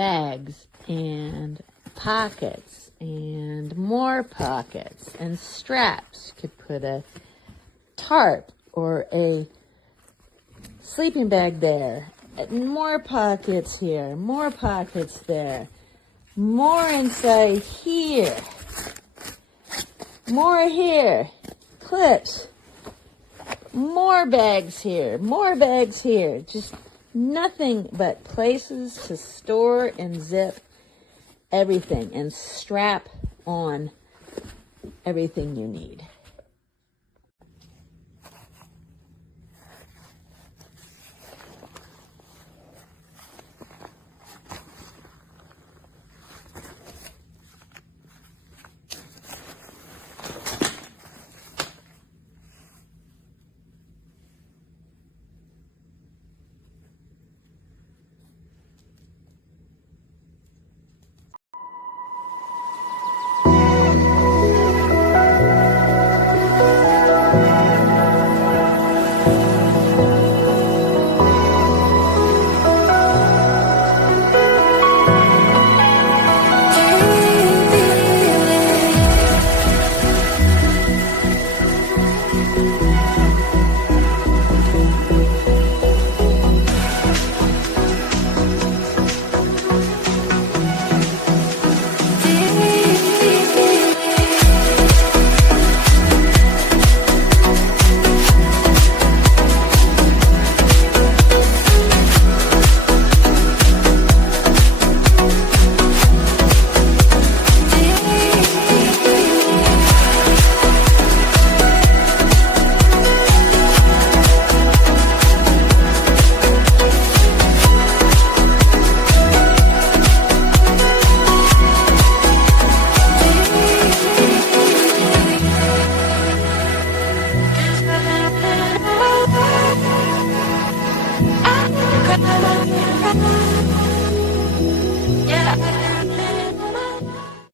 bags and pockets and more pockets and straps. You could put a tarp or a sleeping bag there. More pockets here, more pockets there, more inside here, more here, clips, more bags here, more bags here. Just nothing but places to store and zip everything and strap on everything you need.